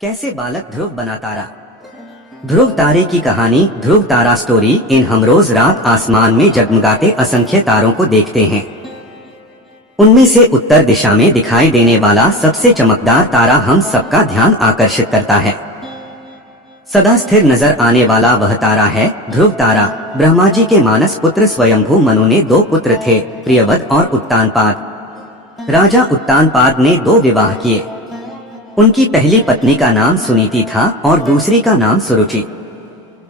कैसे बालक ध्रुव बना तारा। ध्रुव तारे की कहानी। ध्रुव तारा स्टोरी। इन हम रोज रात आसमान में जगमगाते असंख्य तारों को देखते हैं। उनमें से उत्तर दिशा में दिखाई देने वाला सबसे चमकदार तारा हम सबका ध्यान आकर्षित करता है। सदा स्थिर नजर आने वाला वह तारा है ध्रुव तारा। ब्रह्मा जी के मानस पुत्र स्वयंभू मनु ने दो पुत्र थे, प्रियव्रत और उत्तानपाद। राजा उत्तानपाद ने दो विवाह किए। उनकी पहली पत्नी का नाम सुनीति था और दूसरी का नाम सुरुचि।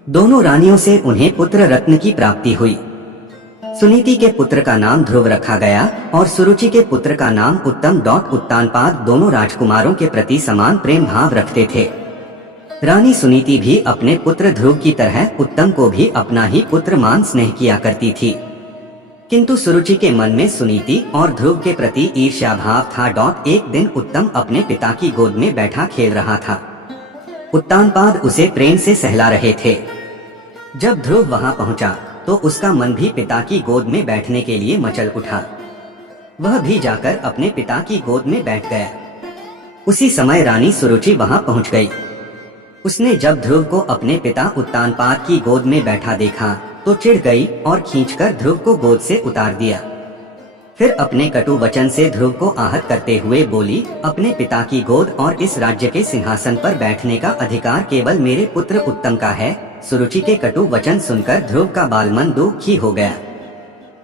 दोनों रानियों से उन्हें पुत्र रत्न की प्राप्ति हुई। सुनीति के पुत्र का नाम ध्रुव रखा गया और सुरुचि के पुत्र का नाम उत्तम। उत्तानपाद दोनों राजकुमारों के प्रति समान प्रेम भाव रखते थे। रानी सुनीति भी अपने पुत्र ध्रुव की तरह उत्तम को भी अपना ही पुत्र मान स्नेह किया करती थी, किंतु सुरुचि के मन में सुनीति और ध्रुव के प्रति ईर्ष्या भाव था। एक दिन उत्तम अपने पिता की गोद में बैठा खेल रहा था। उत्तानपाद उसे प्रेम से सहला रहे थे। जब ध्रुव वहां पहुंचा तो उसका मन भी पिता की गोद में बैठने के लिए मचल उठा। वह भी जाकर अपने पिता की गोद में बैठ गया। उसी समय रानी सुरुचि वहां पहुंच गई। उसने जब ध्रुव को अपने पिता उत्तानपाद की गोद में बैठा देखा तो चिढ़ गई और खींचकर ध्रुव को गोद से उतार दिया। फिर अपने कटु वचन से ध्रुव को आहत करते हुए बोली, अपने पिता की गोद और इस राज्य के सिंहासन पर बैठने का अधिकार केवल मेरे पुत्र उत्तम का है। सुरुचि के कटु वचन सुनकर ध्रुव का बालमन दुखी हो गया।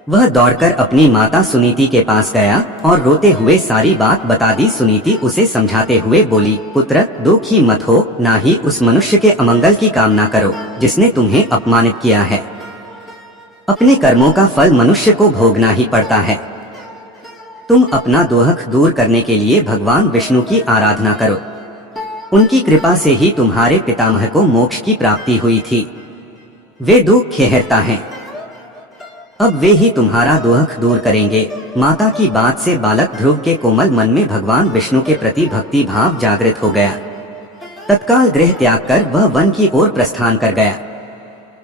वह दौड़कर अपनी माता सुनीति के पास गया और रोते हुए सारी बात बता दी। सुनीति उसे समझाते हुए बोली, पुत्र दुखी मत हो, ना ही उस मनुष्य के अमंगल की कामना करो जिसने तुम्हें अपमानित किया है। अपने कर्मों का फल मनुष्य को भोगना ही पड़ता है। तुम अपना दुख दूर करने के लिए भगवान विष्णु की आराधना करो। उनकी कृपा से ही तुम्हारे पितामह को मोक्ष की प्राप्ति हुई थी। वे दुख खेहरता हैं, अब वे ही तुम्हारा दुख दूर करेंगे। माता की बात से बालक ध्रुव के कोमल मन में भगवान विष्णु के प्रति भक्ति भाव जागृत हो गया। तत्काल गृह त्याग कर वह वन की ओर प्रस्थान कर गया।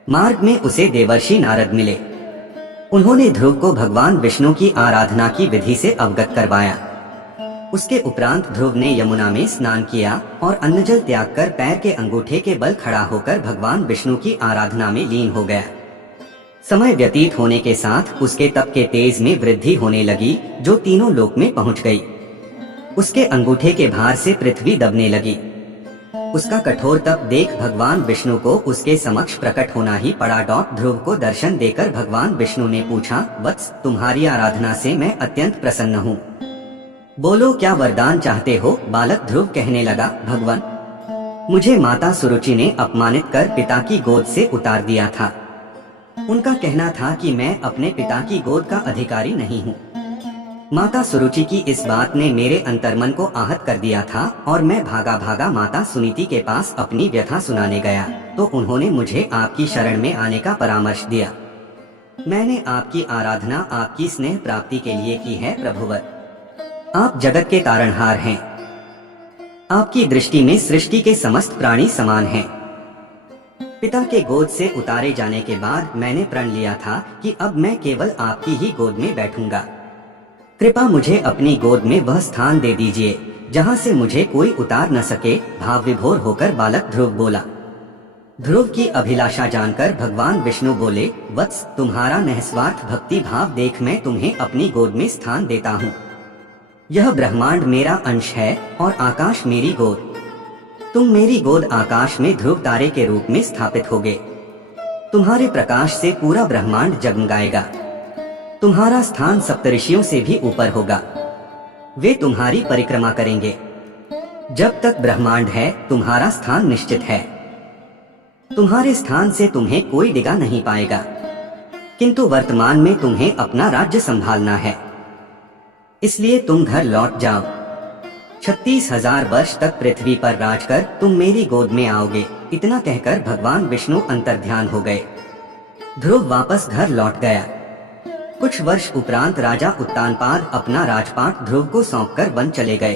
मार्ग में उसे देवर्षि नारद मिले। उन्होंने ध्रुव को भगवान विष्णु की आराधना की विधि से अवगत करवाया। उसके उपरांत ध्रुव ने यमुना में स्नान किया और अन्नजल त्याग कर पैर के अंगूठे के बल खड़ा होकर भगवान विष्णु की आराधना में लीन हो गया। समय व्यतीत होने के साथ उसके तप के तेज में वृद्धि होने लगी, जो तीनों लोक में पहुंच गई। उसके अंगूठे के भार से पृथ्वी दबने लगी। उसका कठोर तप देख भगवान विष्णु को उसके समक्ष प्रकट होना ही पड़ा। ध्रुव को दर्शन देकर भगवान विष्णु ने पूछा, वत्स तुम्हारी आराधना से मैं अत्यंत प्रसन्न हूँ, बोलो क्या वरदान चाहते हो। बालक ध्रुव कहने लगा, भगवान मुझे माता सुरुचि ने अपमानित कर पिता की गोद से उतार दिया था। उनका कहना था कि मैं अपने पिता की गोद का अधिकारी नहीं हूँ। माता सुरुचि की इस बात ने मेरे अंतर्मन को आहत कर दिया था और मैं भागा भागा माता सुनीति के पास अपनी व्यथा सुनाने गया तो उन्होंने मुझे आपकी शरण में आने का परामर्श दिया। मैंने आपकी आराधना आपकी स्नेह प्राप्ति के लिए की है। प्रभुवर, आप जगत के तारणहार हैं। आपकी दृष्टि में सृष्टि के समस्त प्राणी समान हैं। पिता के गोद से उतारे जाने के बाद मैंने प्रण लिया था कि अब मैं केवल आपकी ही गोद में बैठूंगा। कृपा मुझे अपनी गोद में वह स्थान दे दीजिए जहां से मुझे कोई उतार न सके। भाव विभोर होकर बालक ध्रुव बोला। ध्रुव की अभिलाषा जानकर भगवान विष्णु बोले, वत्स तुम्हारा निस्वार्थ भक्ति भाव देख मैं तुम्हें अपनी गोद में स्थान देता हूँ। यह ब्रह्मांड मेरा अंश है और आकाश मेरी गोद। तुम मेरी गोद आकाश में ध्रुव तारे के रूप में स्थापित होगे। तुम्हारे प्रकाश से पूरा ब्रह्मांड जगमगाएगा। तुम्हारा स्थान सप्तऋषियों से भी ऊपर होगा। वे तुम्हारी परिक्रमा करेंगे। जब तक ब्रह्मांड है तुम्हारा स्थान निश्चित है। तुम्हारे स्थान से तुम्हें कोई डिगा नहीं पाएगा, किंतु वर्तमान में तुम्हें अपना राज्य संभालना है, इसलिए तुम घर लौट जाओ। 36,000 वर्ष तक पृथ्वी पर राज कर तुम मेरी गोद में आओगे। इतना कहकर भगवान विष्णु अंतर्ध्यान हो गए। ध्रुव वापस घर लौट गया। कुछ वर्ष उपरांत राजा उत्तानपाद अपना राजपाट ध्रुव को सौंपकर वन चले गए।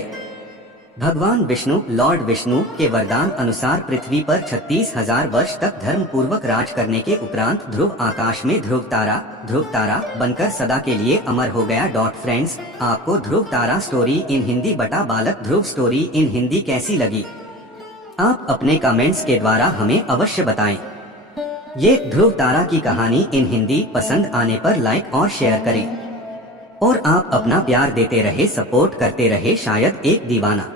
भगवान विष्णु लॉर्ड विष्णु के वरदान अनुसार पृथ्वी पर 36,000 वर्ष तक धर्म पूर्वक राज करने के उपरांत ध्रुव आकाश में ध्रुव तारा बनकर सदा के लिए अमर हो गया। फ्रेंड्स, आपको ध्रुव तारा स्टोरी इन हिंदी बटा बालक ध्रुव स्टोरी इन हिंदी कैसी लगी? आप अपने कमेंट्स के द्वारा हमें अवश्य बताएं। ये ध्रुव तारा की कहानी इन हिंदी पसंद आने पर लाइक और शेयर करें और आप अपना प्यार देते रहे, सपोर्ट करते रहे शायद एक दीवाना।